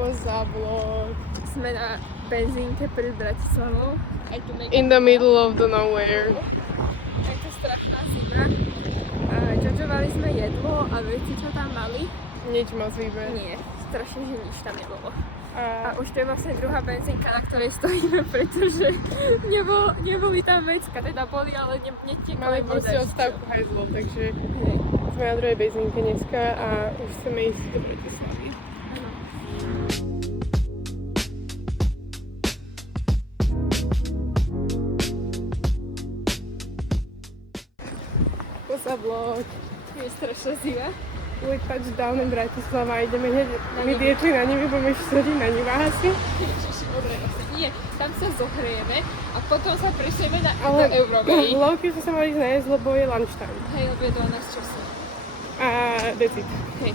What's up, vlog? Sme na benzínke pred Bratislavou. In the middle of the nowhere. Je to strašná zima. Džodžovali sme jedlo a veci, čo tam mali. Nič moc výber. Nie, strašne, že nič tam nebolo. A A už to je vlastne druhá benzínka, na ktorej stojíme, pretože neboli tam vecka. Teda boli, ale mali netekali proste odstávku hajzlov, takže Hej. sme na druhej benzínke dneska a už chceme ísť do Bratislavy. What's up, vlog? Je strašná zima. We touchdown in Bratislava a ideme hneď vydietli na Nivi, budeme 4 na Nivách asi. Ježiši, nie, tam sa zohrieme a potom sa presujeme na Ale Európy. vlog, že sa mali ísť najesť, lebo je lunchtime. Hej, lebo je 12 času. A that's it. Hej.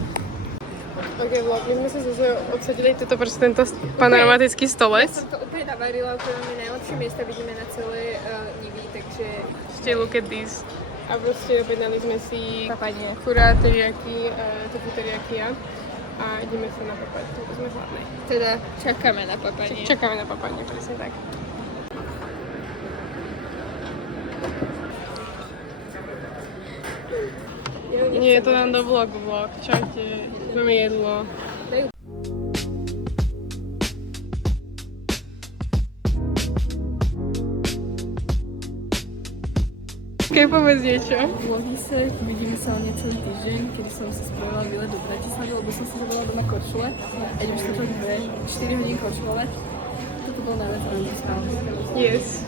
Ok, vlog, my sme sa zase obsadili tento panoramatický stolec. Ja som to úplne navarila, to je najlepšie miesta vidíme na celé Nivi, takže... Ešte look at this. A proste objednali sme si Papanie. kurá, teriyaki, tofu teriyakia a ideme sa na papať, to sme hladné. Teda čakáme na papanie. Čakáme na papanie, presne tak. Nie, to nám do vlog. Čaute, máme jedlo. Keď povedz niečo. Vlogise, vidíme sa o necelý týždeň, kedy som si spravila výlet do Bratislavy, lebo som si zavolala doma košule a idem sa to 4 hodín košule. Toto bolo najviac rozprávne. Yes.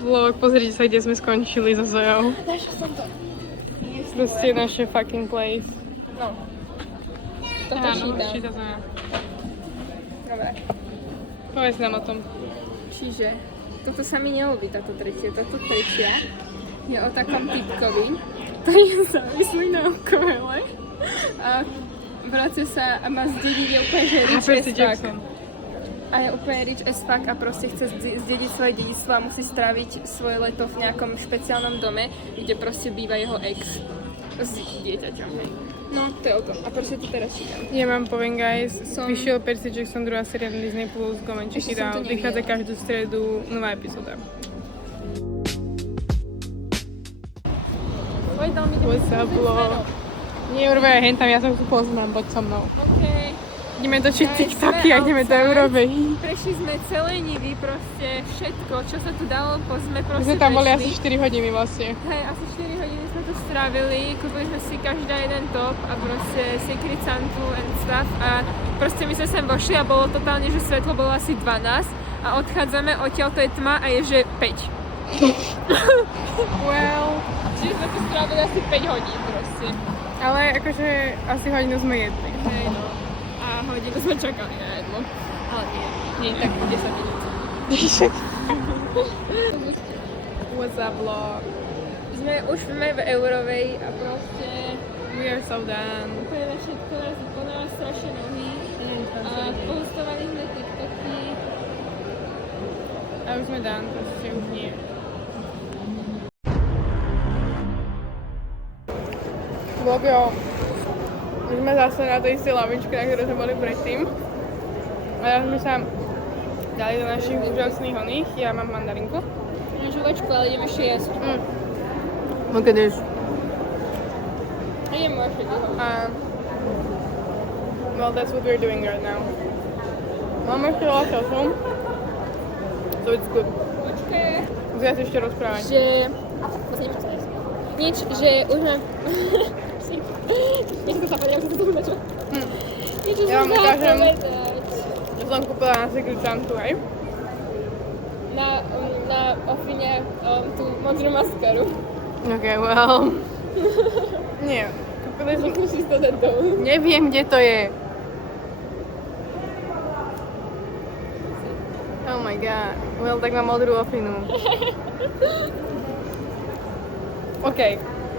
Vlog, pozrite sa, kde sme skončili so Zojou. Našla som to. Proste naše fucking place. No. Toto Áno, čítam. číta Zoja. Dobre. Povedz nám o tom. Čiže toto sa mi neľúbi, táto tretia. Táto tretia je o takom typkovi, ktorý je závislý na alkohole a vracia sa a má zdediť je úplne, že rich as fuck. A je úplne rich as fuck a proste chce zdediť svoje dedičstvo a musí stráviť svoje leto v nejakom špeciálnom dome, kde proste býva jeho ex s dieťaťom. No, to je o tom. A proste to teraz čítam. Ja vám poviem, guys, vyšiel Percy Jackson druhá séria na Disney Plus, go and check it out. Vychádza každú stredu nová epizóda. What's up, vlog? Nie, urobaj hentam, ja sa tu poznám, poď so mnou. Okay. Ideme točiť TikToky a ideme do Európy. Prešli sme celé Nivy, proste všetko, čo sa tu dalo, sme My proste sme tam boli prešli. asi 4 hodiny vlastne. Hej, asi 4 hodiny sme tu strávili, kúpili sme si každá jeden top a proste Secret Santu and stuff a proste my sme sem vošli a bolo totálne, že svetlo bolo asi 12 a odchádzame, odtiaľ to je tma a je že 5. Well, Čiže sme tu strávili asi 5 hodín proste. ale akože asi hodinu sme jedli. Hej no. A hodinu sme čakali na jedlo. Ale nie tak 10 minút. What's up, vlog? Už sme v Eurovej a proste We are so done. úplne všetko nás bolela strašne nohy a postovali sme TikToky. A už sme done, proste už nie. Vlog, jo. My sme zase na tej istej lavičke, na ktorej sme boli predtým. A teraz sme sa dali do našich úžasných oných. Ja mám mandarinku. Na žuvačku, ale ideme ešte jesť. Look at this. Idem môžem Well, that's what we're doing right now. Máme ešte veľa času. So it's good. Počkaj. Musím si ešte rozprávať. Že... Nič, že už mám... Nechcem sa povedať, že to na čo? Nič, už Ja vám mám ukážem. povedať. Ja som kúpila na Secret Santu, hej? Na ofine tú modrú maskaru. Ok, well... Nie, kúpili som... Musíš to dať dolu. Neviem, kde to je. Oh my god. Well, tak mám modrú ofinu. OK,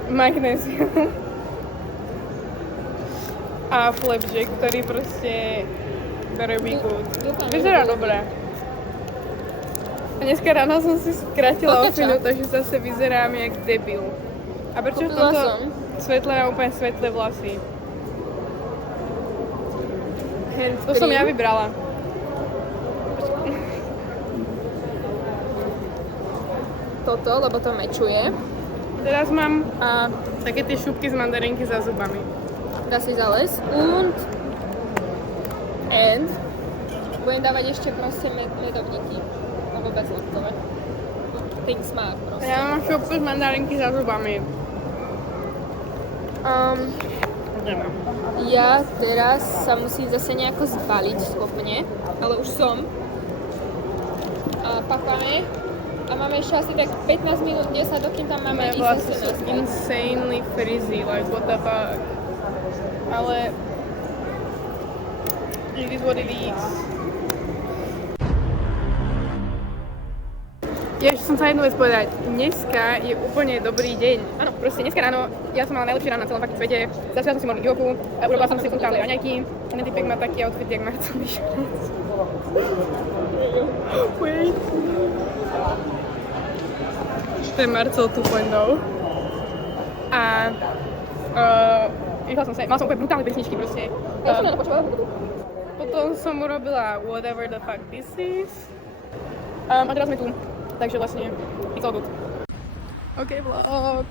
magnézium. A flapjack, ktorý proste better be good. Vyzerá dobre. A dneska ráno som si skrátila ofinu, takže zase vyzerám jak debil. A prečo v tomto svetle mám úplne svetlé vlasy? hand To som ja cream. vybrala. Toto, lebo to mečuje. Teraz mám A také tie šupky z mandarinky za zubami. das ist alles. And budem dávať ešte proste medovníky. Alebo bezlepkové. Think smart proste. Ja mám šupku z mandarinky za zubami. Nemám. Ja teraz sa musím zase nejako zbaliť schopne, ale už som. A pakáme. A máme ešte asi tak 15 minút, 10, dokým tam máme ísť Vlastne zase sú naspäť. insanely frizzy, like what the fuck. Ale it is what it is. Ja ešte som sa jednu vec povedať. Dneska je úplne dobrý deň. Áno, proste dneska ráno, ja som mala najlepší ráno na celom fucking svete. Začala som si morning jogu, urobila som si brutálne raňajky. Ten typek má taký outfit, jak Marcel Vyšenec. Wait. To je Marcel 2.0. A išla som sa, mala som úplne brutálne pesničky proste. Ja som na to počúvala hudbu. Potom som urobila whatever the fuck this is. A teraz sme tu, takže vlastne it's all good. OK, vlog.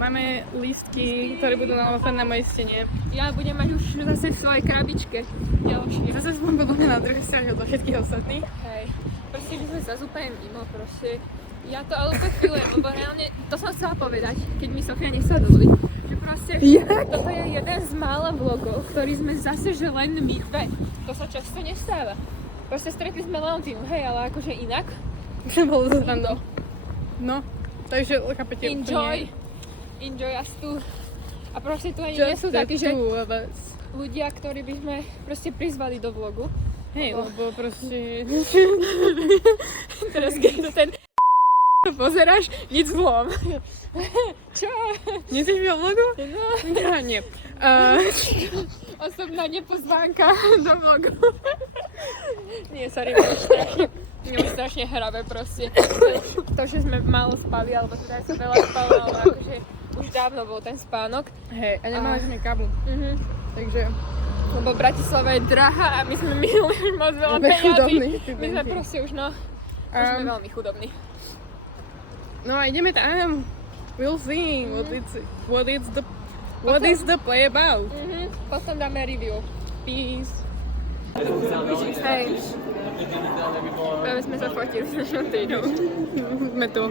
Máme lístky, ktoré budú nalovené na mojej stene. Ja budem mať už zase v svojej krabičke ďalšie. Zase som podľa mňa na druhej strane od všetkých ostatných. Hej, proste my sme zase úplne mimo, proste. Ja to ale úplne chvíľujem, lebo reálne, to som chcela povedať, keď mi Sofia nesadli, že proste toto je jeden z mála vlogov, ktorý sme zase, že len my dve. To sa často nestáva. Proste stretli sme Leontínu, hej, ale akože inak. To bolo zrando. No, takže chápete Enjoy us tu. A proste tu ani nie sú takí, že two of us. ľudia, ktorí by sme proste prizvali do vlogu. Hej, lebo proste... Teraz keď to ten pozeráš, nic zlom. Čo? Nie si v vlogu? No, Ja, nie. osobná nepozvánka do vlogu. Nie, sorry, bolo strašne hravé proste. To, že sme málo spali, alebo teda ja som veľa spala, ale akože už dávno bol ten spánok. Hej, a nemali sme kávu. Takže... Lebo Bratislava je drahá a my sme minuli už moc veľa Sme chudobní peňazí. My sme študenti. proste už sme veľmi chudobní. No a ideme tam. We'll see what is the play about. Potom dáme review. Peace. Hej. Práve sme sa fotili s našou týdou. Sme tu.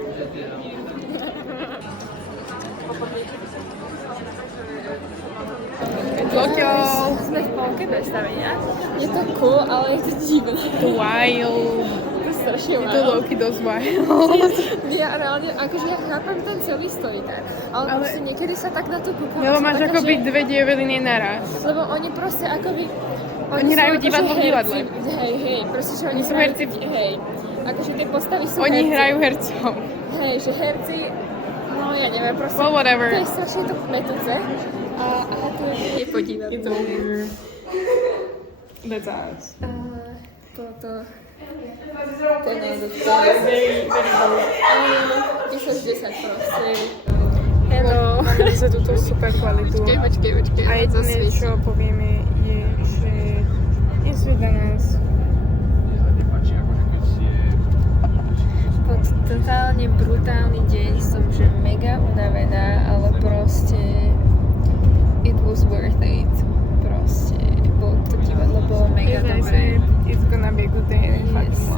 Lokiol. Sme v polke predstavenia. Je to cool, ale je to divné. Wild. To je strašne Je to low-key dosť wild. Ja reálne, akože ja chápem ten celý storykár, ale proste niekedy sa tak na to kúkam. Lebo máš akoby dve dievely naraz. Lebo oni proste akoby... Oni hrajú sú divadlo v akože divadle. herci. Hej, proste, že oni sú hrajú... herci. Hej, akože tie postavy sú Oni herci. hrajú hercov. Hej, že herci... No ja neviem, proste... Well, whatever. To je strašne to metúce. A tu je podívať. It's over. That's us. Toto... Ten je very, very good. 10 proste. Hello. Máme zase túto super kvalitu. Počkej. A jediné, čo povieme, je, že nesvieta nás. Pod totálne brutálny deň som že mega unavená, ale proste it was worth it. Proste, to divadlo bolo mega dobré. It's gonna be a good day. Yes.